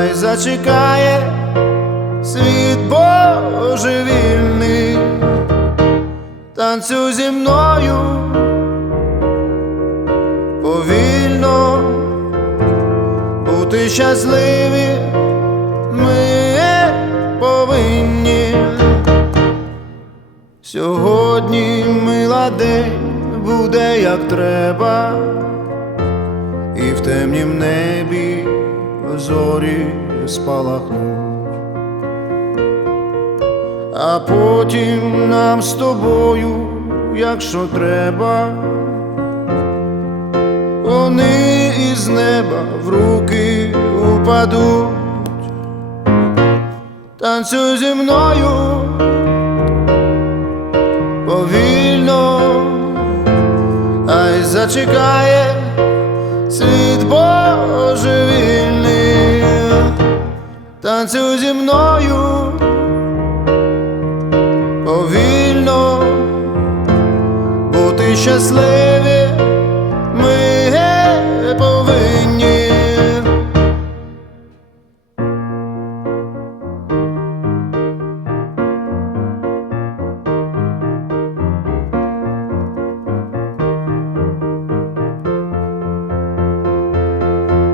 хай зачекає світ божевільний, танцюй зі мною повільно бути щасливі ми повинні. Сьогодні мила день буде як треба, і в темнім небі зорі спалахнуть, а потім нам з тобою, якщо треба, вони із неба в руки упадуть, танцюй зі мною повільно, а й зачекає світ божевільний. Танцюй зі мною повільно бути щасливі ми повинні.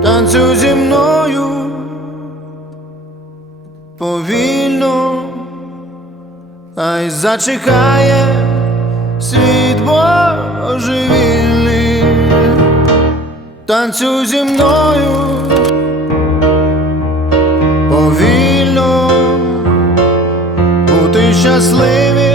Танцюй зі мною повільно, та й зачекає світ божевільний, танцюй зі мною повільно, бути щасливі.